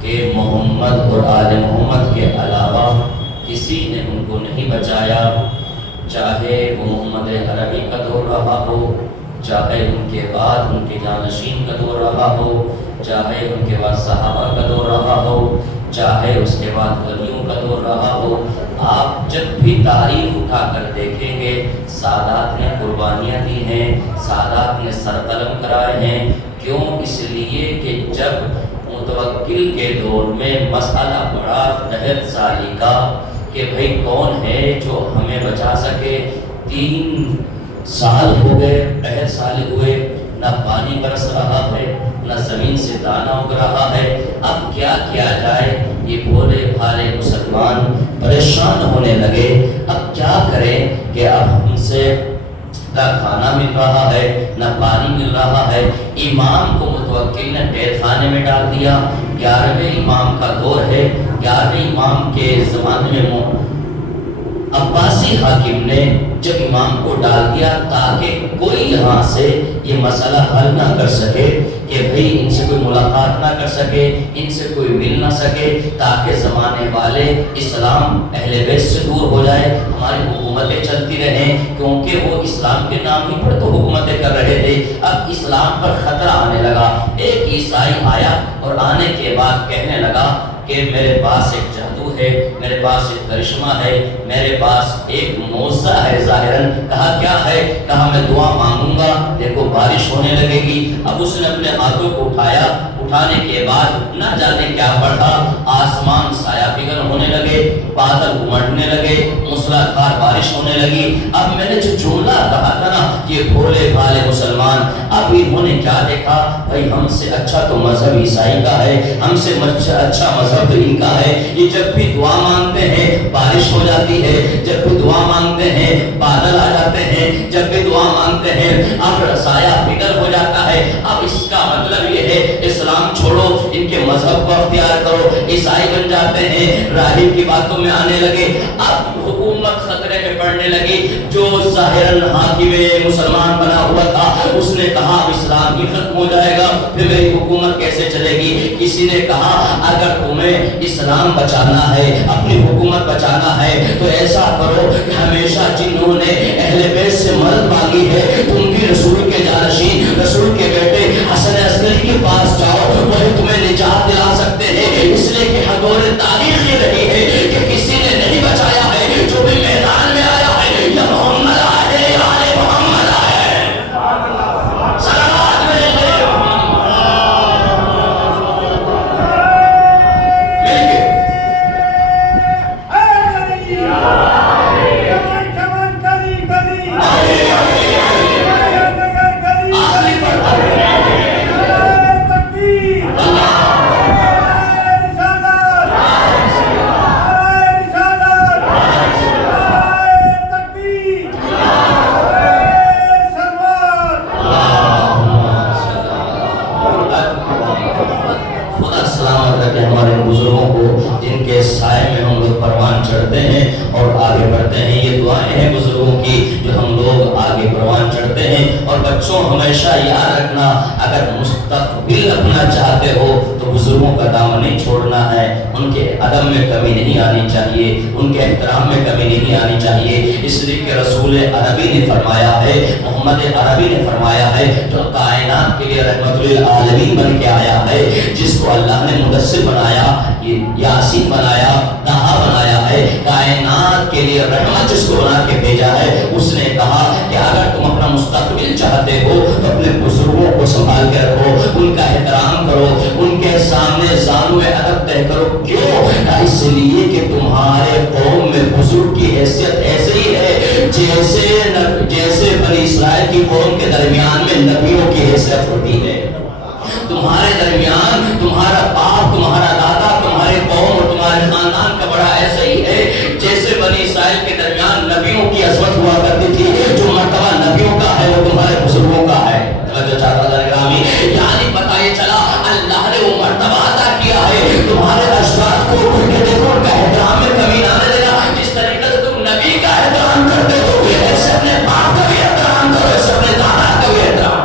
کہ محمد اور آل محمد کے علاوہ کسی نے ان کو نہیں بچایا، چاہے وہ محمد عربی کا دور رہا ہو، چاہے ان کے بعد ان کے جانشین کا دور رہا ہو، چاہے ان کے بعد صحابہ کا دور رہا ہو، چاہے اس کے بعد ولیوں کا دور رہا ہو، آپ جب بھی تاریخ اٹھا کر دیکھیں گے سادات نے قربانیاں دی ہیں، سادات نے سر قلم کرائے ہیں۔ کیوں؟ اس لیے کہ جب متوکل کے دور میں مسئلہ بڑا قحط سالی کا کہ بھئی کون ہے جو ہمیں بچا سکے، 3 سال ہو گئے، قحط سال ہوئے، نہ پانی برس رہا ہے، نہ زمین سے دانہ اگ رہا ہے، اب کیا کیا جائے؟ یہ بھولے بھالے مسلمان پریشان ہونے لگے، اب کیا کریں کہ اب ہم سے نہ کھانا مل رہا ہے، نہ پانی مل رہا ہے۔ امام کو متوکل نے قید خانے میں ڈال دیا، 11ویں امام کا دور ہے، 11ویں امام کے زمانے میں عباسی حاکم نے جب امام کو ڈال دیا تاکہ کوئی یہاں سے یہ مسئلہ حل نہ کر سکے کہ بھئی ان سے کوئی ملاقات نہ کر سکے، ان سے کوئی مل نہ سکے، تاکہ زمانے والے اسلام اہل بیت سے دور ہو جائے، ہماری حکومتیں چلتی رہیں، کیونکہ وہ اسلام کے نام ہی پر تو حکومتیں کر رہے تھے۔ اب اسلام پر خطرہ آنے لگا، ایک عیسائی آیا اور آنے کے بعد کہنے لگا کہ میرے پاس ایک جادو ہے، میرے پاس ایک کرشمہ ہے، میرے پاس ایک معجزہ ہے ظاہراً۔ کہا کیا ہے؟ کہا میں دعا مانگوں گا، دیکھو بارش ہونے لگے گی۔ اب اس نے اپنے ہاتھوں کو اٹھایا، اٹھانے کے بعد نہ جانے کیا پڑھا، آسمان سایہ فگن ہونے لگے، بادل امڑنے لگے، موسلادھار بارش ہونے لگی۔ اب میں نے جو جملہ کہا تھا نا، یہ بھولے بھالے مسلمان، اب انہوں نے کیا دیکھا؟ بھائی ہم سے اچھا تو مذہب عیسائی کا ہے، ہم سے اچھا مذہب تو ان کا ہے۔ یہ جب بھی دعا مانگتے ہیں بارش ہو جاتی ہے، جب بھی دعا مانگتے ہیں بادل آ جاتے ہیں، جب بھی دعا مانگتے ہیں اب سایہ فکر ہو جاتا ہے۔ اب اس کا مطلب یہ ہے اسلام چھوڑو، ان کے مذہب کو اختیار کرو، عیسائی بن جاتے ہیں، راہب کی باتوں میں آنے لگے۔ اب حکومت خطرے میں پڑنے لگی۔ جو ظاہراً حاکم مسلمان بنا ہوا تھا اس نے کہا اسلام ہی ختم ہو جائے گا، پھر میری حکومت کیسے چلے گی؟ کسی نے کہا اگر تمہیں اسلام بچانا ہے، اپنی حکومت بچانا ہے تو ایسا کرو کہ ہمیشہ جنہوں نے اہل بیت سے مدد مانگی ہے تم بھی رسول کے جانشین، رسول کے بیٹے حسن عسکری کے پاس جاؤ، وہی تمہیں نجات دلا سکتے ہیں۔ اس لیے کہ دور تاریخ یہ رہی ہے کہ کسی نے نہیں بچایا ہے، جو بھی میدان میں آیا ہے یا محمد آئے یا آل محمد آئے، صلوات میں ہمیشہ یاد رکھنا، اگر مستقبل اپنا چاہتے ہو تو بزرگوں کا دامن نہیں چھوڑنا ہے، ان کے ادب میں کمی نہیں آنی چاہیے، ان کے احترام میں کمی نہیں آنی چاہیے۔ اس لیے کہ رسول عربی نے فرمایا ہے، محمد عربی نے فرمایا ہے، جو کائنات کے لیے رحمت للعالمین بن کے آیا ہے، جس کو اللہ نے مدثر بنایا، یاسین بنایا، طٰہٰ بنایا ہے، کائنات کے لیے رحمت جس کو بنا کے بھیجا ہے، اس نے کہا کہ اگر تم اپنا مستقبل چاہتے ہو تو اپنے بزرگوں کو سنبھال کے رکھو، ان کا احترام کرو، ان کے سامنے زانو ادب طے کرو۔ کیوں؟ اس لیے کہ تمہارے قوم میں بزرگ کی حیثیت ایسی ہے جیسے بنی اسرائیل کی قوم کے درمیان میں نبیوں کی حیثیت ہوتی ہے۔ تمہارے درمیان تمہارا باپ، تمہارا دادا، تمہارے قوم اور تمہارے خاندان کا بڑا ایسا ہی ہے جیسے بنی اسرائیل کے درمیان نبیوں کی عظمت ہوا کرتی تھی۔ جو مرتبہ نبیوں کا ہے وہ تمہارے بزرگوں کا ہے۔ جو چاہتا تھا گرامی، یعنی پتہ یہ چلا اللہ نے وہ مرتبہ عطا کیا ہے تمہارے اجداد کو کہ دیکھو ان کا احترام میں کمی نہ دینا۔ جس طریقے سے تم نبی کا احترام کرتے ہو ایسے اپنے باپ کا بھی احترام کرو، ایسے اپنے دادا کا بھی احترام۔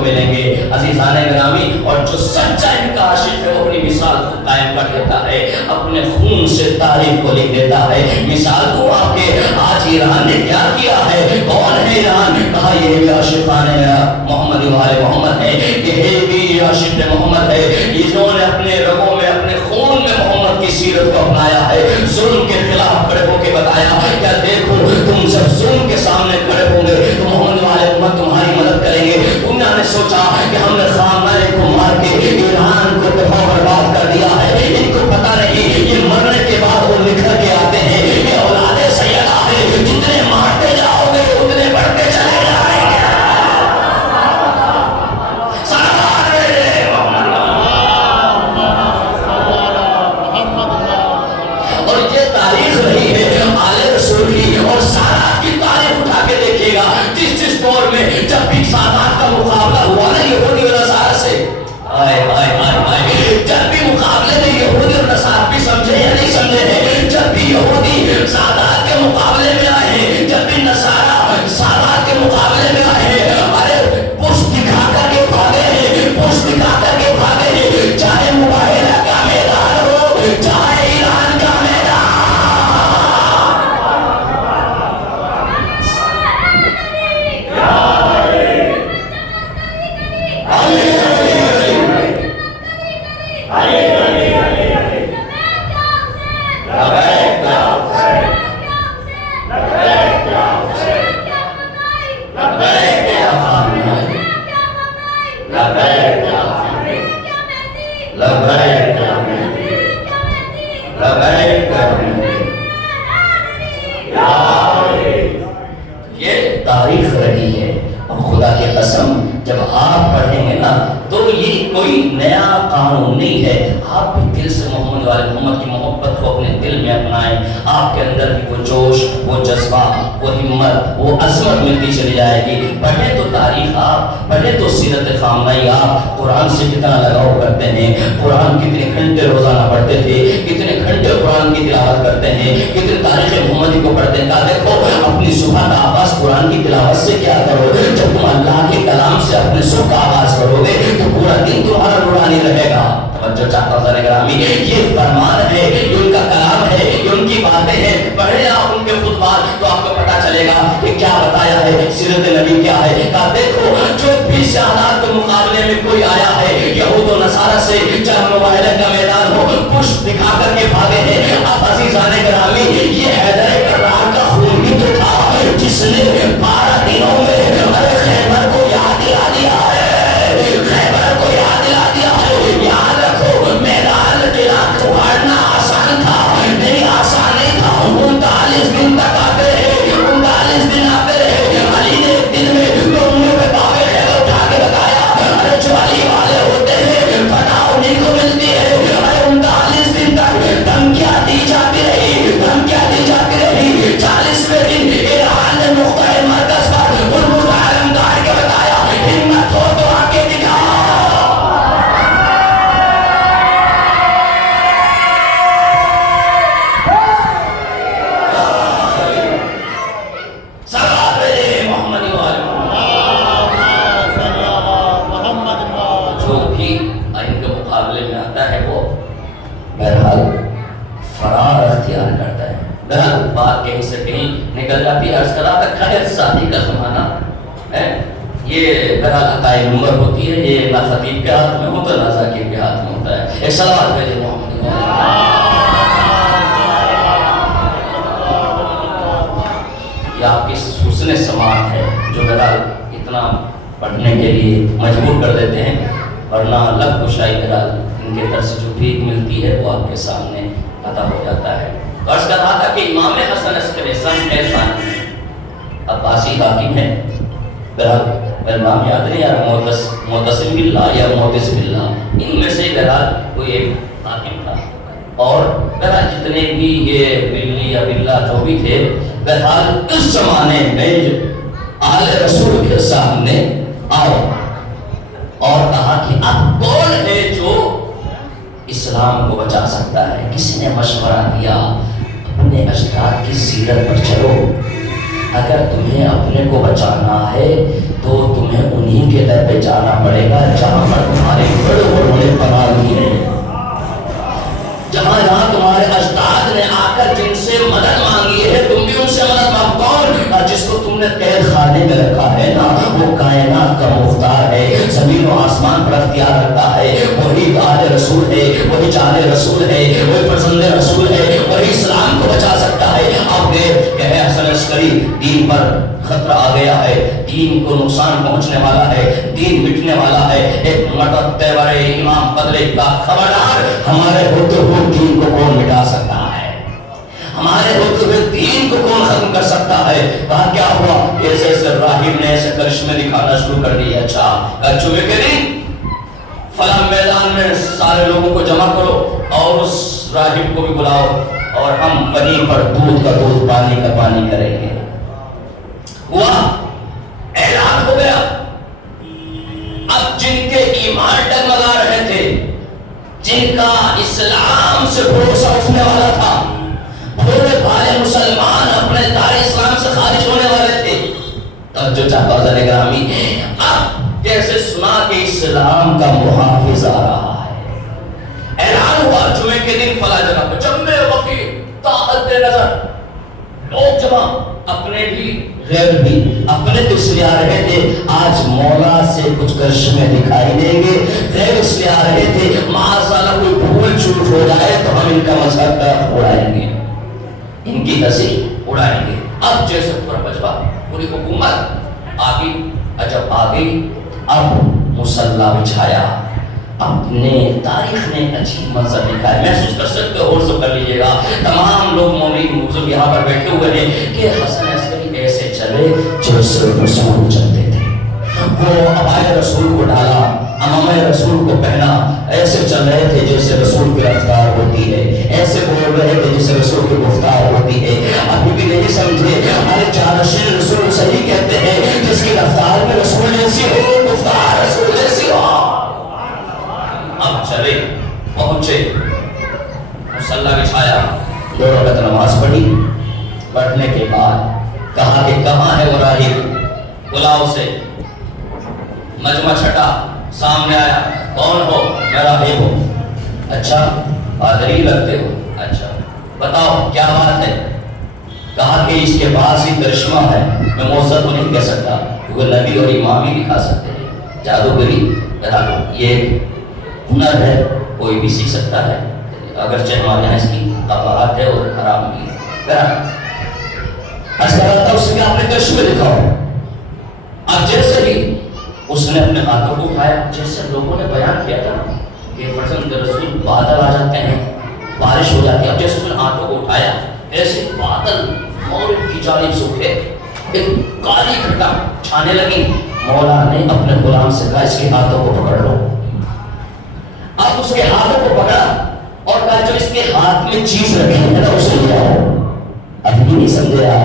کو ملیں گے عزیزان گرامی. اور جو سچا ان کا عاشق ہے وہ اپنی مثال کو قائم کر دیتا ہے, اپنے خون سے تاریخ کو لکھ دیتا ہے. مثال کو آپ کے آج ایران نے کیا کیا ہے, کون ہے ایران, کہا یہ بھی عاشقان محمد والے محمد ہے, یہ بھی عاشق محمد ہے, انہوں نے اپنے رگوں میں اپنے خون میں محمد کی سیرت کو اپنایا ہے. ظلم کے خلاف کھڑے ہو کے بتایا کیا دیکھو تم جب ظلم کے سامنے کھڑے ہوں گے تو محمد والے امت تمہاری مدد کریں گے. دنیا نے سوچا کہ ہم نے خامنہ کو مار کے ایران کو تباہ برباد کر دیا ہے, ان کو پتہ نہیں یہ مرنے کے بعد وہ نکھر کے آتے ہیں, یہ اولاد سیدہ ہے, جتنے مارتے جاؤ گے اتنے بڑھتے چلے جائیں گے. اور یہ تاریخ رہی ہے آل رسول کی, اور سادات کی تاریخ اٹھا کے دیکھیے گا. جس دور میں جب بھی سادات کا مقابلہ ہوا نا یہودی اور نصارہ سے, جب بھی مقابلے میں یہودی اور نصارہ بھی سمجھے یا نہیں سمجھے ہیں, جب بھی یہودی سادات کے مقابلے میں آئے ہیں, جب بھی نصارہ سادات کے مقابلے میں آئے ہیں, ارے پشت دکھا کر کے بھاگے ہیں, پشت دکھا کر کے بھاگے ہیں. چاہے مباہلہ کا میدان ہو, چاہے ایران کا میدان. یہ تاریخ رہی ہے, اور خدا کی قسم جب آپ پڑھیں گے نا تو یہ کوئی نیا قانون نہیں ہے. آپ بھی دل سے محمد والے محمد کی محبت کو اپنے دل میں اپنائیں, آپ کے اندر بھی وہ جوش, وہ جذبہ, وہ ہمت, وہ عظمت ملتی چلی جائے گی. پڑھیں تو تاریخ آپ, پڑھیں تو سیرت خامنہ آپ. قرآن سے کتنا لگاؤ کرتے ہیں, قرآن کتنے گھنٹے روزانہ پڑھتے تھے, کتنے گھنٹے قرآن کی تلاوت کرتے ہیں, کتنے تاریخ محمدی کو پڑھتے ہیں. کہا دیکھو اپنی صبح کا آغاز قرآن کی تلاوت سے کیا کرو, جب تم اللہ کے کلام سے اپنے صبح کا آغاز کرو گے تو پورا دن تمہارا نورانی رہے گا. توجہ چاہتا ہوں ذرا گرامی, یہ فرمان ہے, یہ ان کا کلام ہے, یہ ان کی باتیں ہیں. پڑھیں آپ ان کے خطبات تو آپ کو پتہ چلے گا کہ کیا بتایا ہے, سیرت نبی کیا ہے. کہا دیکھو جو بھی سادات کے مقابلے میں کوئی آیا ہے یہود و نصارہ سے, چاہے مباہلہ کا میدان ہو, پشت دکھا کر کے بھاگے ہیں. اب عزیزان گرامی یہ حیدر کرار کا خون بھی تو تھا جس نے 12 دنوں میں خیبر کو یاد دلا دیا ہے, خیبر کو یاد دلا دیا ہے. یاد رکھو میدان قلعہ کو ہارنا آسان تھا, نہیں آسان نہیں تھا. 39 دن تک آتے رہے, 39 دن آتے رہے. علی نے ایک دن میں لوگوں پہ بابے خیبر اٹھا کے بتایا, ارے جو علی والے ہوتے ہیں فتح انہیں کو ملتی ہے. ارے 39 دن تک دھمکیاں دی جاتی رہی, دھمکیاں دی جاتی رہی. 40ویں دن ایران نے نقطہ مرکز پر ہرمز عالم دار کے بتایا, ہمت ہو تو آگے دکھا. جو بھی ان کے مقابلے میں آتا ہے وہ بہرحال فرار اختیار کرتا ہے. بہرحال بات کہیں سے کہیں نکل جاتی ہے. عرض کرا تھا خیر شادی کا زمانہ ہے, یہ بہرحال عطائے نمبر ہوتی ہے, یہ نہ خطیب کے ہاتھ میں ہوتا نہ ذاکر کے ہاتھ میں ہوتا ہے. ایک سوال بھیجے محمد, یہ آپ کی حسن سماعت ہے جو بہرحال اتنا پڑھنے کے لیے مجبور کر دیتے ہیں, ورنہ لب کشائی بہرحال ان کے طرف سے جو بھیک ملتی ہے وہ آپ کے سامنے پتہ ہو جاتا ہے. عرض کر رہا تھا کہ امام حسن عسکری سن ہے ثانی عباسی حاکم ہے. بہرحال نام یاد نہیں یار, معتصم باللہ یا معتز باللہ, ان میں سے بہرحال کوئی ایک حاکم تھا. اور بہرحال جتنے بھی یہ بلی یا بلہ جو بھی تھے, بہرحال اس زمانے میں آل رسول کے سامنے آئے اور کہا کہ اب کون ہے جو اسلام کو بچا سکتا ہے. کسی نے مشورہ دیا, اپنے اجداد کی سیرت پر چلو, اگر تمہیں اپنے کو بچانا ہے تو تمہیں انہیں کے در پہ جانا پڑے گا جہاں پر تمہارے بڑے بڑوں نے پناہ لی ہے، جہاں تمہارے اجداد نے آ کر جن سے مدد مانگی ہے تم بھی ان سے مدد مانگو۔ کون؟ اور جس کو تم نے قید خانے میں رکھا ہے نا، وہ کائنات کا مختار ہے، زمین و آسمان پر اختیار رکھتا ہے، وہی آل رسول ہے، وہی جان رسول ہے، وہی فرزند رسول ہے، وہی اسلام کو بچا سکتا ہے۔ اب دیکھ کہ حسن عسکری دین پر خطرہ آ گیا ہے، دین کو نقصان پہنچنے والا ہے، دین مٹنے والا ہے، ایک مرتبہ بڑے امام بدلے کا خبردار، ہمارے ہوتے ہوئے دین کو کون مٹا سکتا ہے، ہمارے ہوتے ہوئے دین کو کون ختم کر سکتا ہے۔ کہا کیا ہوا؟ ایسے ایسے راہب نے ایسے کرشمے دکھانا شروع کر دیا۔ اچھا جمعے کے دن فلاں میدان میں سارے لوگوں کو جمع کرو اور اس راہب کو بھی بلاؤ اور ہم پنی پر دودھ کا دودھ پانی کا پانی کریں گے۔ ہوا، اعلان ہو گیا۔ اب جن کے ایمان ڈگمگا رہے تھے، جن کا اسلام سے بھروسہ اٹھنے والا تھا، بھولے بھالے مسلمان اپنے دار اسلام سے خارج ہونے والے تھے، توجہ چاہتا حضرت گرامی، اب جیسے سنا کہ اسلام کا محافظ آ رہا ہے، اعلان ہوا جمعے کے دن فلاں جگہ پہ جمع وفی طاقت نظر، لوگ جمع، اپنے بھی غیر بھی، اپنے تو اس لیے آ رہے تھے آج مولا سے کچھ کرشمے دکھائی دیں گے، غیر اس لیے آ رہے تھے معاذاللہ کوئی بھول چوٹ ہو جائے تو ہم ان کا مذہب کا اڑائیں گے، ان کی ہنسی اڑائیں گے۔ اب جیسے پورا بجوا پوری حکومت آگئی، جب آگئی اب مسلح بچھایا، اپنے تاریخ نے عجیب منظر دکھا ہے، محسوس کر سکتے ہو، اور سب کر لیجئے گا، تمام لوگ مومن بزرگ یہاں پر بیٹھے ہوئے ہیں کہ حسن عسکری ایسے چلے جیسے رسول چلتے تھے، وہ عبائے رسول کو ڈالا، امامہ رسول کو پہنا، ایسے چل رہے تھے جیسے رسول کی رفتار ہوتی ہے، ایسے بول رہے تھے جیسے رسول کی گفتار ہوتی ہے۔ ابھی بھی نہیں سمجھے، ہمارے جانشین رسول صحیح کہتے ہیں جس کی رفتار میں رسول جیسی ہو، گفتار رسول جیسی ہو۔ اب چلے، پہنچے، مصلی بچھایا، 2 رکعت نماز پڑھی، پڑھنے کے بعد کہا کہ کہاں ہے وہ راہب، بلاؤ سے، مجمع چھٹا، سامنے آیا، کون ہو؟ میں راہب ہوں۔ اچھا پادری لگتے ہو؟ اچھا بتاؤ کیا بات ہے؟ کہا کہ اس کے پاس ہی کرشمہ ہے، میں موعظہ تو نہیں کہہ سکتا کیونکہ نبی اور امام ہی دکھا سکتے ہیں، جادوگری یہ ہنر ہے، کوئی بھی سیکھ سکتا ہے، اگرچہ ہمارے یہاں اس کی قباحت ہے اور حرام بھی ہے۔ اچھا اس نے اپنے کرشمے دکھاؤ۔ اب جیسے ہی اس نے اپنے ہاتھوں کو اٹھایا، جیسے لوگوں نے بیان کیا تھا کہ فرزند رسول بادل آ جاتے ہیں، بارش ہو جاتی ہے، اب جیسے اس نے ہاتھوں کو اٹھایا ایسے بادل مغرب کی جانب سے اٹھے، ایک کالی گھٹا چھانے لگی۔ مولا نے اپنے غلام سے کہا اس کے ہاتھوں کو پکڑ لو۔ اب اس کے ہاتھوں کو پکڑا اور کہا جو اس کے ہاتھ میں چیز رکھی ہے نا اسے لے آؤ۔ ابھی نہیں سمجھا،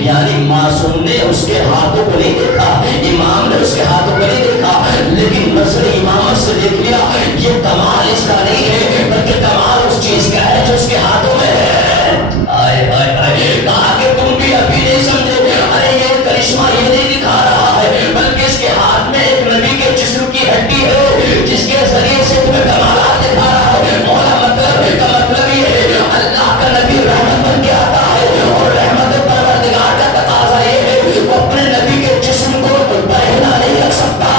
یعنی معصوم نے اس کے ہاتھوں کو نہیں دیکھا، امام نے اس کے ہاتھوں کو نہیں دیکھا، لیکن نظر امامت سے دیکھ لیا یہ کمال اس کا نہیں ہے بلکہ کمال اس چیز کا ہے جو اس کے ہاتھوں میں ہے۔ آئے آئے آئے، کہا کہ تم بھی ابھی نہیں سمجھے، ارے یہ کرشمہ یہ نہیں دکھا رہا ہے بلکہ اس کے ہاتھ میں ایک نبی کے جسم کی ہڈی ہے جس کے ذریعے سے تمہیں کمالات دکھا رہا ہے۔ مولا مطلب کا مطلب یہ ہے اللہ کا نبی رحمت بن کے آتا ہے اور رحمت پروردگار کا تقاضا یہ ہے وہ اپنے نبی کے جسم کو بہنا نہیں رکھ سکتا،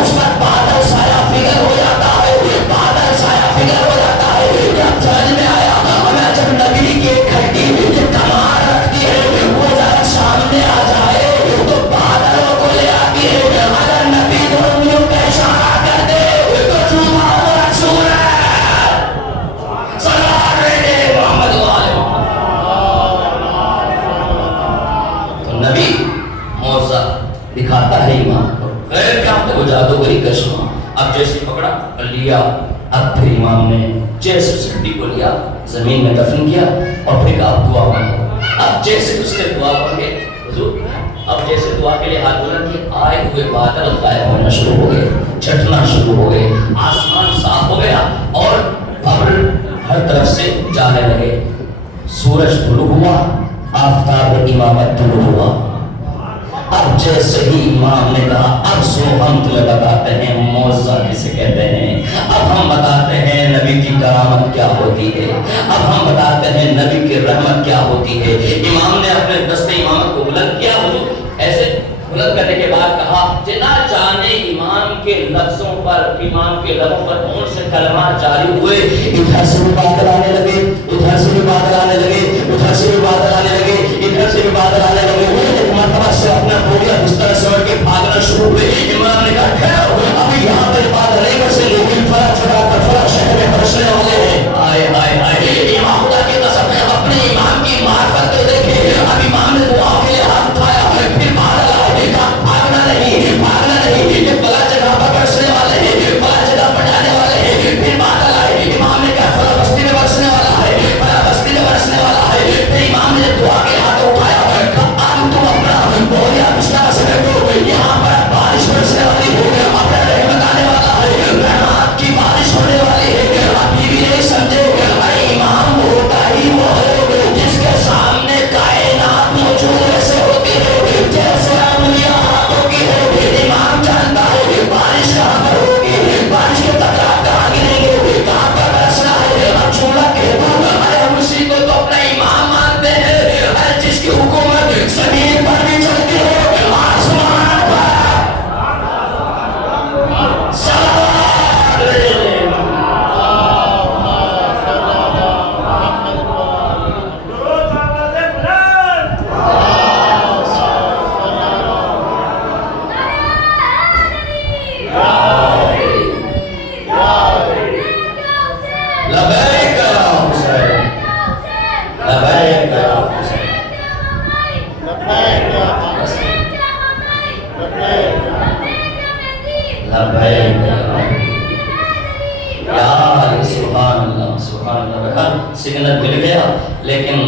اس پر بادل سایہ فگر ہو جاتا ہے، بادل سایہ فگر ہو جاتا ہے۔ یہ سمجھ میں آیا ہمیں جب نبی کی ایک ہڈی یہ کمال رکھتی ہے وہ ذرا سامنے آ جائے تو بادلوں کو لے آتی ہے، اگر نبی دونوں کا اشارہ کر دے تو جھوٹا وہ رسول ہے۔ صلوات علیہ محمد وآلہ تو نبی موعظہ دکھاتا ہے امام کو، غیر کیا ہوتا ہے وہ جادوگری کرشمہ۔ اب جیسے پکڑا لیا، اب پھر امام نے جیسے اس ہڈی کو لیا زمین میں دفن کیا اور پھر کہا دعا مانگو۔ اب جیسے اس نے دعا مانگے حضور، اب جیسے دعا کے لیے ہاتھ بلند کیے، آئے ہوئے بادل غائب ہونا شروع ہو گئے، چھٹنا شروع ہو گئے، آسمان صاف ہو گیا اور ابر ہر طرف سے جانے لگے، سورج طلوع ہوا، آفتاب امامت طلوع ہوا۔ اب جیسے ہی امام نے کہا اب سو ہم تمہیں بتاتے ہیں معجزہ کسے کہتے ہیں، اب ہم بتاتے ہیں نبی کی کرامت کیا ہوتی ہے، اب ہم بتاتے ہیں نبی کی رحمت کیا ہوتی ہے۔ امام نے اپنے دست امامت کو بلند کیا، حضور ایسے بلند کرنے کے بعد کہا کہ نہ جانے امام کے لفظوں پر، امام کے لبوں پر کون سے کلمات جاری ہوئے، ادھر سے بھی بادل آنے لگے، ادھر سے بھی بادل آنے لگے، ادھر سے بھی بادل آنے لگے، ادھر سے بھی بادل آنے لگے۔ ایک مرتبہ سے اپنا بوڑھیا بستر سمیٹ کے بھاگنا شروع ہوئے۔ امام نے کہا ٹھہرو، ابھی یہاں پر بادل نہیں برسے، لیکن فلاں جگہ پر فلاں شہر میں برسنے والے ہیں۔ آئے آئے آئے، امام خدا کی قسم اپنے امام کی معرفت کو دیکھے۔ اب امام نے دعا کے لیے ہاتھ اٹھایا، پھر بادل آئے، کہا بھاگنا نہیں، بھاگنا نہیں، یہ فلاں جگہ پر برسنے والے ہیں، فلاں جگہ پر جانے والے ہیں۔ پھر بادل آئے، امام نے کہا فلاں بستی میں برسنے والا ہے، فلاں بستی میں برسنے والا ہے۔ پھر امام نے دعا کے ہاتھ اٹھایا، کہا اب تم اپنا بوڑھیا بستر سمیٹو، یہاں پر بارش برسنے والی ہے، اپنا رحمت آنے والا ہے، رحمت کی بارش ہونے والی ہے۔ ابھی بھی نہیں سمجھے، ارے امام ہوتا ہی وہ ہے جس کے سامنے کائنات موجود ایسے ہوتی ہے جیسے انگلیاں ہاتھوں کی ہے۔ امام جانتا ہے بارش کہاں پر ہوگی، بارش کے قطرات کہاں گریں گے، کہاں پر برسنا ہے۔ اب چھوڑا کہ ارے ہم اسی کو تو اپنا امام مانتے ہیں، ارے جس کی حکومت زمین پر بھی چلتی ہے، آسمان پر سگنل مل گیا لیکن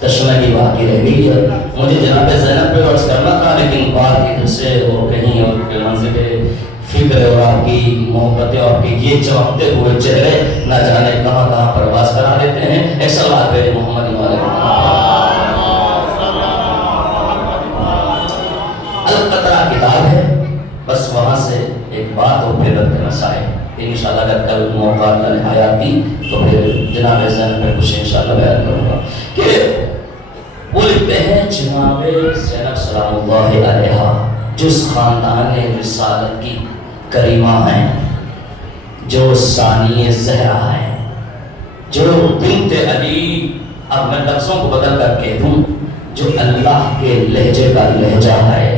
تشنگی باقی رہ گئی ہے۔ مجھے جناب زینب پہ عرض کرنا تھا لیکن بات ادھر سے اور کہیں اور کے منظر فکر اور آپ کی محبتیں اور آپ کے یہ چمکتے ہوئے چہرے نہ جانے کہاں کہاں پرواز کرا دیتے ہیں۔ ایک سوال میرے محمد القطرہ کتاب ہے، بس وہاں سے ایک بات اور پھر رد مسائل انشاءاللہ اگر کل موقع اللہ نے حیات دی تو پھر جناب زینب پہ کچھ انشاءاللہ بیان کروں گا کہ وہ لکھتے ہیں جناب زینب سلام اللہ علیہا جس خاندان رسالت کی کریمہ ہیں، جو ثانی زہرا ہے، جو بنت علی، اب میں لفظوں کو بدل کر کہہ دوں، جو اللہ کے لہجے کا لہجہ ہے،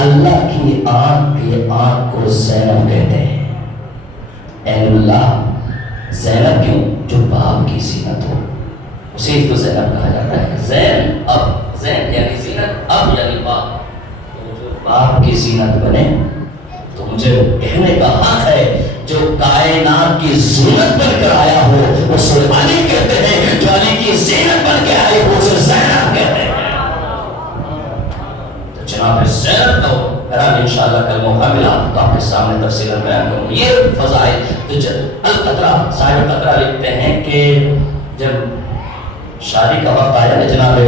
اللہ کی آنکھ کی آنکھ کو زینب کہتے ہیں۔ این اللہ زینب کیوں؟ جو باپ کی زینت ہو، اسی کو زینب کہا جاتا ہے۔ زین اب، زین یعنی زینت، اب یعنی باپ، باپ کی زینت بنے تو مجھے کہنے کا حق ہے جو کائنات کی زینت بن کر آیا ہو اسے علی کہتے ہیں، جو علی کی زینت بن کے آئی ہو اسے زینب کہتے ہیں۔ جناب زینب کا اران انشاءاللہ کل موقع ملا تو آپ کے سامنے تفصیل بیان کروں۔ یہ فضائل القطرہ، صاحب قطرہ لکھتے ہیں کہ جب شادی کا وقت آیا ہے جناب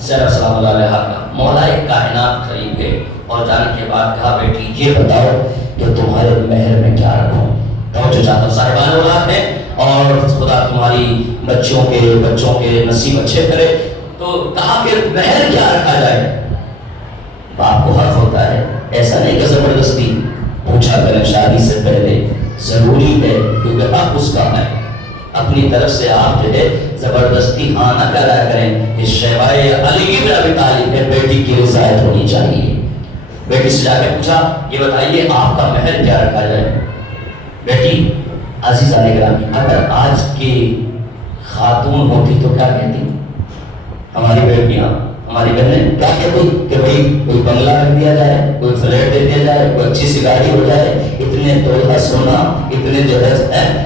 زینب سلام اللہ علیہ کا، مولا کائنات قریب گئے اور جانے کے بعد کہا بیٹی یہ بتاؤ کہ تمہارے مہر میں کیا رکھوں۔ توجہ چاہتا ہوں، صاحبان اولاد ہیں اور خدا تمہاری بچوں کے نصیب اچھے کرے، تو کہا کہ مہر کیا رکھا جائے۔ باپ کو حق ہوتا ہے، ایسا نہیں کہ زبردستی پوچھا کریں شادی سے پہلے، ضروری ہے کیونکہ حق اس کا ہے۔ اپنی طرف سے آپ جو ہے زبردستی ہاں نہ کرا کریں کہ شہبائے علی بن ابی طالب ہے، بیٹی کی رضایت ہونی چاہیے۔ بیٹی سے جا کے پوچھا یہ بتائیے آپ کا مہر کیا رکھا جائے۔ بیٹی عزیزہ نگرامی، اگر آج کی خاتون ہوتی تو کیا کہتی؟ ہماری بیٹیاں، ہماری بہنیں کیا کہتی کہ بھئی کوئی بنگلہ رکھ دیا جائے، کوئی فلیٹ دے دیا جائے، کوئی اچھی سی گاڑی ہو جائے، اتنے تولہ سونا، اتنے جو ہے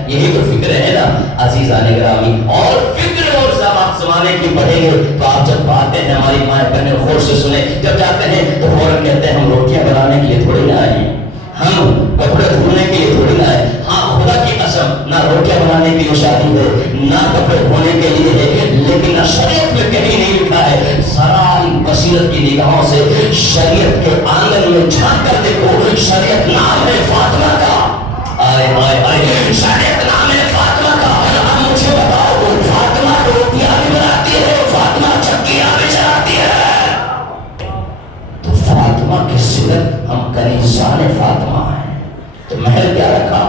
یہی تو فکر ہے نا عزیزان گرامی۔ اور فکر اور زمانے کی پڑھیں گے تو آپ جب باتیں ہیں ہماری مائیں بہنیں غور سے سنیں، جب جاتے ہیں تو فوراً کہتے ہیں ہم روٹیاں بنانے کے لیے تھوڑی نہ آئے ہیں، ہم کپڑے دھونے کے لیے تھوڑی نہ آئے۔ ہاں خدا کی قسم نہ روٹیاں بنانے کے لیے شادی ہے نہ کپڑے دھونے کے لیے ہے، لیکن شریعت میں کہیں نہیں لکھا ہے سرال پسینہ آنگن میں جھانک کر دیکھو، شریعت نام ہے فاطمہ کا، آئے آئے آئے، شریعت نام ہے فاطمہ کا۔ اب مجھے بتاؤ، فاطمہ روٹیاں بھی بناتی ہے، فاطمہ چکیاں بھی چلاتی ہے، تو فاطمہ کی سیرت ہم کنیزان فاطمہ ہیں، تو مہر کیا رکھا؟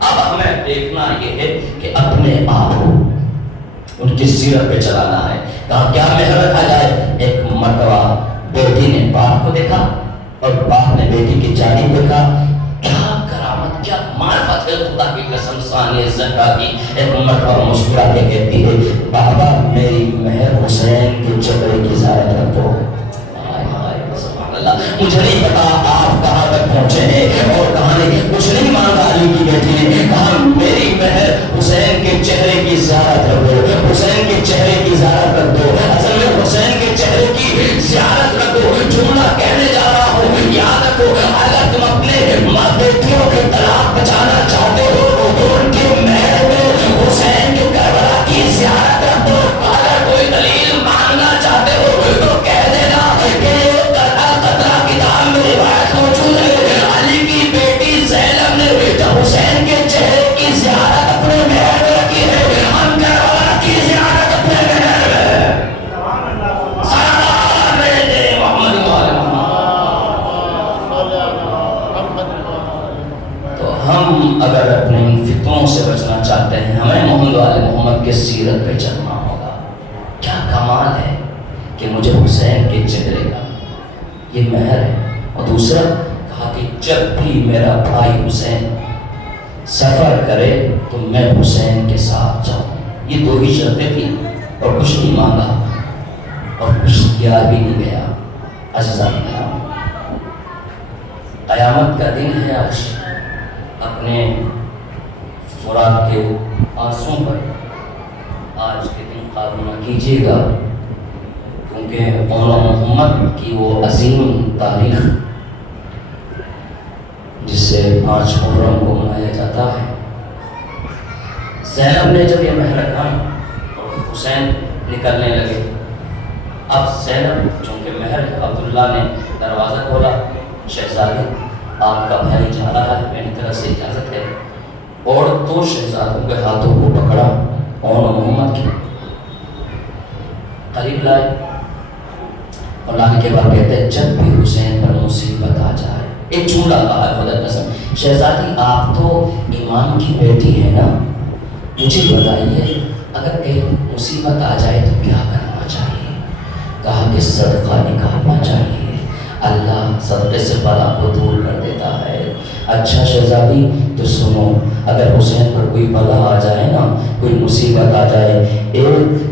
اب ہمیں دیکھنا یہ ہے کہ اپنے آپ کو ان کی سیرت پہ چلانا ہے۔ کہا کیا مہر رکھا جائے؟ ایک مرتبہ بیٹی نے باپ کو دیکھا اور باپ نے بیٹی کی جانب دیکھا، کیا کرامت، کیا معرفت ہے، خدا کی قسم ثانیہ زہرا کی ایک مرتبہ مسکرا کے کہتی ہے، بابا میری مہر حسین کے چہرے کی زیارت کر دو۔ مجھے نہیں پتا آپ کہاں تک پہنچے ہیں اور کہاں نہیں، کچھ نہیں مانگا علی کی بیٹی نے، کہا میری مہر حسین کے چہرے کی زیارت کر دو، حسین کے چہرے کی زیارت کر دو، اصل میں حسین کے چہرے کی زیارت کر دو۔ جملہ کہنے جا رہا ہوں، یاد رکھو، اگر تم اپنے ماں بیٹیوں کے طلاق بچانا چاہتے ہو تو ان کی مہر میں حسین کے کربلا کی زیارت کر دو۔ اگر کوئی دلیل مانگنا چاہتے ہو تو کہہ دینا کہ کتاب میں روایت موجود ہے، علی کی بیٹی زینب نے جب حسین کے چہرے کی زیارت اپنے مہر میں رکھی ہے، ہم کربلا کی زیارت اپنے مہر میں۔ سلام علیہ محمد وعلی محمد۔ تو ہم اگر اپنے ان فتنوں سے بچنا چاہتے ہیں، ہمیں محمد وعلی محمد کے سیرت پہ چلنا ہوگا۔ کیا کمال ہے کہ مجھے حسین کے چہرے کا یہ مہر ہے۔ اور دوسرا کہا کہ جب بھی میرا بھائی حسین سفر کرے تو میں حسین کے ساتھ جاؤں، یہ دو ہی شرطیں تھیں اور کچھ نہیں مانگا اور کچھ کیا بھی نہیں گیا۔ عزیزان کرام، قیامت کا دن ہے آج، اپنے فرات کے آنسوں پر آج کے دن قابو نہ کیجیے گا، کیونکہ مولا محمد کی وہ عظیم تاریخ جس سے 5 محرم کو منایا جاتا ہے، زینب نے جب یہ مہر رکھا اور حسین نکلنے لگے، اب زینب چونکہ مہر عبداللہ نے دروازہ کھولا، شہزادی آپ کا بھائی جا رہا ہے، میری طرف سے اجازت ہے، اور 2 شہزادوں کے ہاتھوں کو پکڑا مولا محمد کے قریب لائے اور لانے کے بعد کہتے ہیں جب بھی حسین پر مصیبت آ جائے، ایک جملہ کہا ہے خدا قسم، شہزادی آپ تو ایمان کی بیٹی ہے نا، مجھے بتائیے اگر کہیں مصیبت آ جائے تو کیا کرنا چاہیے؟ کہا کہ صدقہ نکالنا چاہیے، اللہ صدقے سے بلا کو دور کر دیتا ہے۔ اچھا شہزادی تو سنو، اگر حسین پر کوئی بلا آ جائے نا، کوئی مصیبت آ جائے، ایک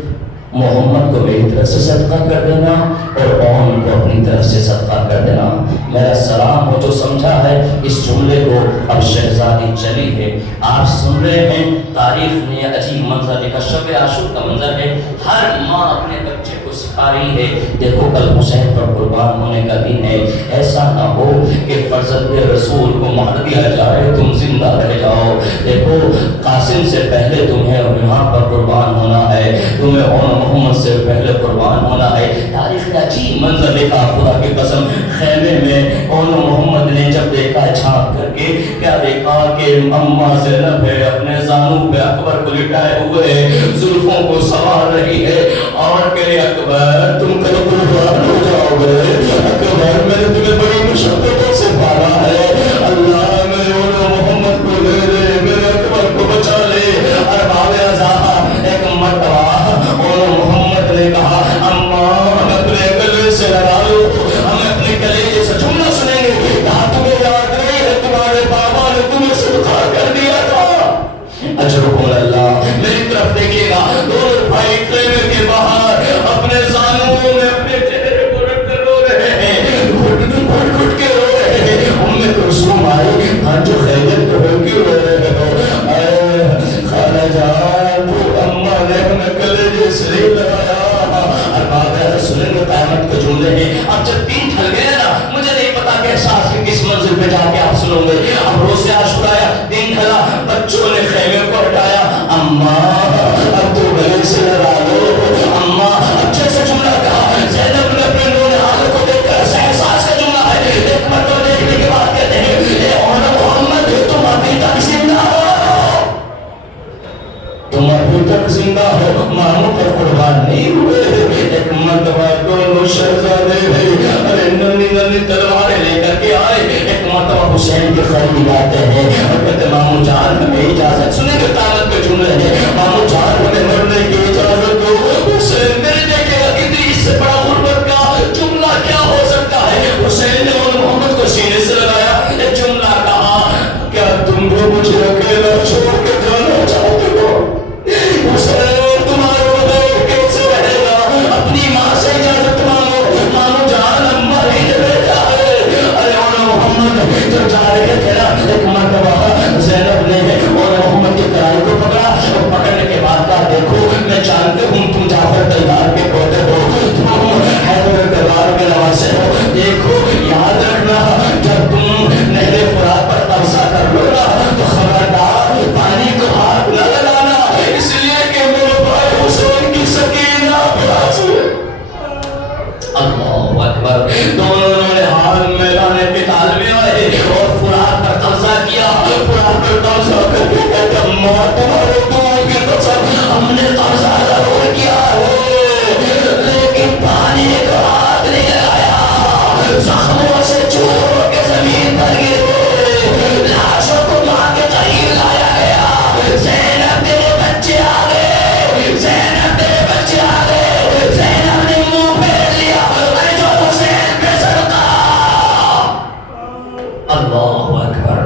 محمد کو میری طرف سے صدقہ کر دینا اور اون کو اپنی طرف سے صدقہ کر دینا، میرا سلام ہو۔ جو سمجھا ہے اس جملے کو، اب شہزادی چلی ہے، آپ سن رہے ہیں، تاریخ نے عجیب منظر دیکھا، شب عاشور کا منظر ہے، ہر ماں اپنے بچے کو سکھا رہی ہے، دیکھو کل حسین پر قربان ہونے کا دن ہے، ایسا نہ ہو کہ فرزند رسول کو مار دیا جائے تم زندہ رہ جاؤ، دیکھو قاسم سے پہلے تمہیں یہاں پر قربان ہونا ہے، تمہیں اون محمد سے پہلے قربان ہونا ہے۔ تاریخ کا عجیب منظر دیکھا، خدا کی قسم، خیمے میں اون محمد نے جب دیکھا جھانک کر کے، کیا دیکھا کہ اماں زینب ہے، اپنے زانوں پہ اکبر کو لٹائے ہوئے زلفوں کو سنوار رہی ہے اور کہ اکبر تم کل قربان ہو جاؤ گے، اکبر میں نے تمہیں بڑی مشقتوں سے پالا ہے، اللہ میرے اون محمد کو لے لے، میرے اکبر کو بچا لے۔ اور باب ازاہا ایک مرتبہ محمد نے کہا اماں ہم اپنے گلے سے لگا لو، ہم اپنے گلے سے جملہ سنیں گے، کہا تمہیں یاد نہیں ہے تمہارے بابا نے تمہیں صدقہ کر دیا تھا، اجرکم اللہ۔ میری طرف دیکھیے گا، دونوں بھائی خیمے کے باہر اپنے زانوں میں اپنے چہرے کو رکھ کر رو رہے ہیں، گھٹ گھٹ کے رو رہے ہیں۔ ام کلثوم آئی، ہاں جو خیریت تو ہو کیوں رو رہے ہو؟ اے خالہ جان، تو اماں نے ہمیں کلیجے سے لگایا۔ ارباب سنیں گے قیامت کے جملے ہیں، اب جب دن ڈھل گیا نا، مجھے نہیں پتا کہ احساس کے کس منزل پہ جا کے آپ سنو گے۔ اب روز عاشور آیا، دن ڈھلا، بچوں نے خیمے کو ہٹایا، اماں اب تو گلے سے لگا لو، اماں اچھے سے جملہ کہا۔ زینب نے اپنے نور حال کو دیکھ کر ایسا احساس کا جملہ ہے، زندہ ہو ماموں پر قربان نہیں ہوئے. ایک مرتبہ دونوں شہزادے ارے ننی ننی تلواریں لے کر کے آئے. ایک مرتبہ حسین کے قریب آتے ہیں اور کہتے ماموں جان ہمیں اجازت, سنیں گے طاقت کے جملے ہیں, ماموں جان ہمیں مرنے کی اجازت دو. حسین میرے دیکھے گا کہ اس سے بڑا غربت کا جملہ کیا ہو سکتا ہے. حسین نے اور محمد کو سینے سے لگایا, ایک جملہ کہا, کیا تم بھی مجھے اکیلا چھوڑ کے جانا چاہتے ہو؟ حسین تمہارے بغیر کیسے رہے گا؟ اپنی ماں سے اجازت مانگو, مامو جان اماں ہی نے بھیجا ہے. ارے اور محمد جب جا رہے تھے نا, ایک مرتبہ زینب نے اور محمد کے کرائی کو پکڑا, اور پکڑنے کے بعد کہا دیکھو میں جانتے ہوں تم جعفر تیار کے پودے ہو, تم حیدر کردار کے نواسے ہو, دیکھو یاد رکھنا جب تم نہر فرات پر قبضہ کر لو نا تو خبردار پانی کو ہاتھ نہ لگانا, اس لیے کہ میرے بھائی حسین کی سکینہ پیاس ہے. اللہ اکبر. دونوں نے حال میدان قتال میں آئے اور فرات پر قبضہ کیا. فرات پر قبضہ کر کے کہتے ماں تمہارے دعاؤں کی قسم ہم نے قبضہ ضرور کیا ہے لیکن پانی کو ہاتھ نہیں لگایا. زخموں سے چور کے زمین پر گرے, لاشوں کو ماں کے قریب لایا گیا. زینب تیرے بچے آ گئے, زینب تیرے بچے آ گئے. زینب نے منہ پھیر لیا, ارے جو حسین پہ صدقہ. اللہ اکبر.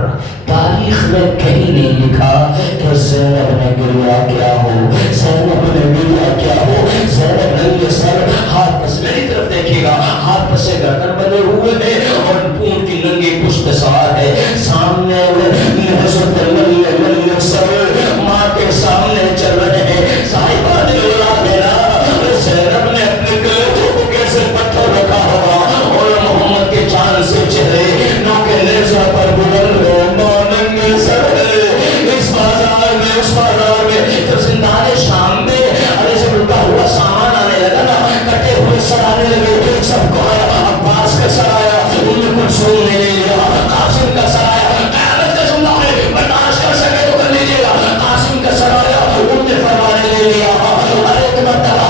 تاریخ میں کہیں نہیں لکھا کہ زینب نے گریا کیا ہو, زینب نے گریا کیا ہو. زینب ننگے سر, ہاتھ پس میری طرف دیکھیے گا, ہاتھ پس سے گردن بنے ہوئے ہیں اور اون کی ننگی پشت سوار ہے. سامنے سر ماں کے سامنے چل رہے ہیں. صاحبہ نے اولاد ہے نا, زینب نے اپنے گلے کو کیسے پتھر رکھا ہوگا اور محمد کے چاند سے چہرے نوکے نیزہ پر گزر رہے. ننگے سر اس بازار میں اس بازار میں جب زندان شام میں ارے جب لٹا ہوا سامان آنے لگا نا, کٹے ہوئے سر آنے لگے, سب کو آیا. عباس کا سر آیا, ام کلثوم نے لے لیا. قاسم کا سر آیا, قیامت کا جملہ ہے برداشت کر سکے تو کر لیجیے گا. قاسم کا سر آیا, ان نے فرمانے لے لیا. ارے ایک مرتبہ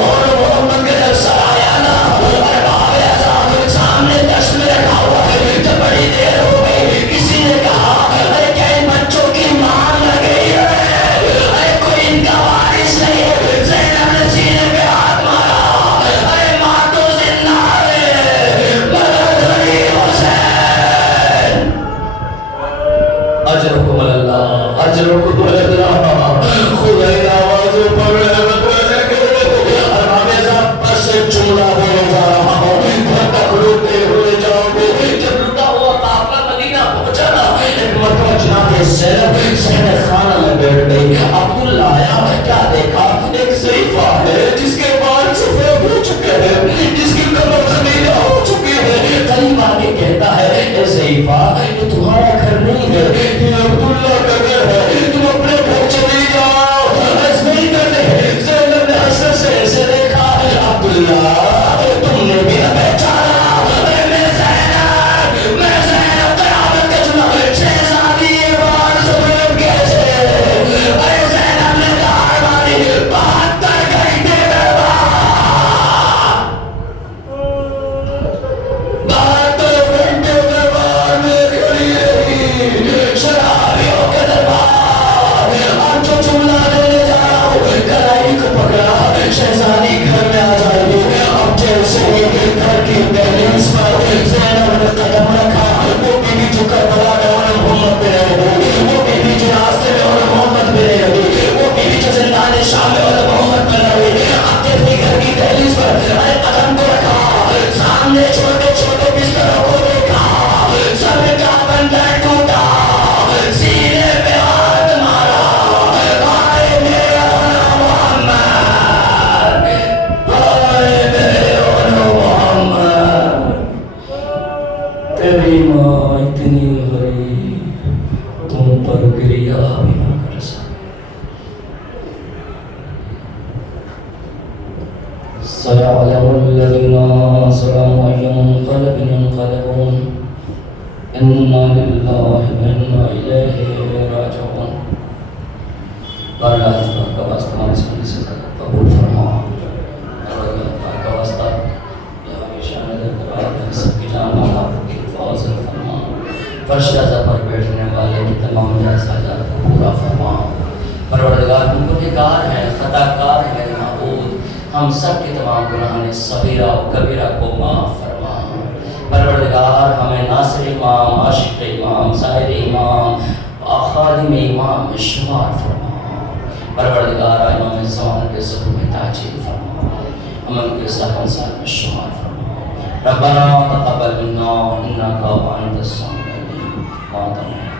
اور محمد کا جب سر آیا نا, ارے باب اعظم سامنے دشت میں رکھا ہوا ہے. جب بڑی دیر ہو گئی, کسی نے کہا ارے کیا ان بچوں کی ماں لگ گئی ہے, ارے کوئی ان کا وارث نہیں ہے. زینب نے سینے پہ ہاتھ مارا, ارے ماں تو زندہ ہے مگر غریب حسین. اجرکم اللہ, اجرکم اللہ. خدا ان آوازوں پر رحمت ویسے کرے. اور ہمیں سب بس چوڑا ہونے جا رہا ہوں, گھر تک لوٹتے ہوئے جاؤ گے. جب لوٹا ہوا قافلہ مدینہ پہنچا نا, ایک مرتبہ جناب زینب صحن خانہ میں بیٹھ گئی. عبداللہ آیا, کیا دیکھا, ایک ضعیفہ ہے جس کے بال سفید ہو چکے ہیں, جس کی کمر خمیدہ ہو چکی ہے. قریب آگے کہتا ہے اے ضعیفہ یہ تمہارا گھر نہیں ہے, یہ عبداللہ کا گھر ہے, تم اپنے گھر چلی جاؤ. ایسے نہیں کرتے. زینب نے حسرت سے ایسے دیکھا, عبداللہ تم نے بھی نہ پہچانا, میں زینب قیامت کا جملہ شہزادی بال سفید کیسے. ارے زینب نے دار ماری, 72 گھنٹے میں 72 گھنٹے دربار میں کھڑی رہی, شرابیوں کے دربار. اب جو جملہ دینے جا رہا ہوں, کلائی کو پکڑا, شہزادی گھر میں آ جائے گی. اب جیسے گھر کی دہلیز پر زینب نے قدم رکھا, وہ بیوی جو کربلا میں اور محمد پہ رہ گئی, وہ بیوی جو راستے میں اور محمد پہ رہ گئی, وہ بیوی جو زندان شام میں اور محمد پہ رہ گئی. اب جیسے گھر کی دہلیز پر ارے قدم کو رکھا, سامنے چھوٹے چھوٹے بستروں کو دیکھا, سب کا بندھن ٹوٹا, سینے پہ ہاتھ مارا, آئے میرے محمد, آئے میرے محمد. تیری ماں اتنی غریب تم پر گریا بھی نہ کر سکے. سيعلم الذين ظلموا أي منقلب ينقلبون إنا لله وإنا إليه راجعون. بارہ کا واسطہ امام جائز حاجات کو پورا فرما۔ پروردگار ہم گنہگار ہیں، خطا کار ہیں میرے معبود، ہم سب کے تمام گناہوں صغیرہ و کبیرہ کو معاف فرما۔ پروردگار ہمیں ناصر امام، عاشق امام، زائر امام، خادم امام میں شمار فرما۔ پروردگار امام زمان کے ظہور میں تاجیل فرما، امام کے صحن سال میں شمار فرما۔ ربنا تقبل منا انکا وانت السمیع العلیم۔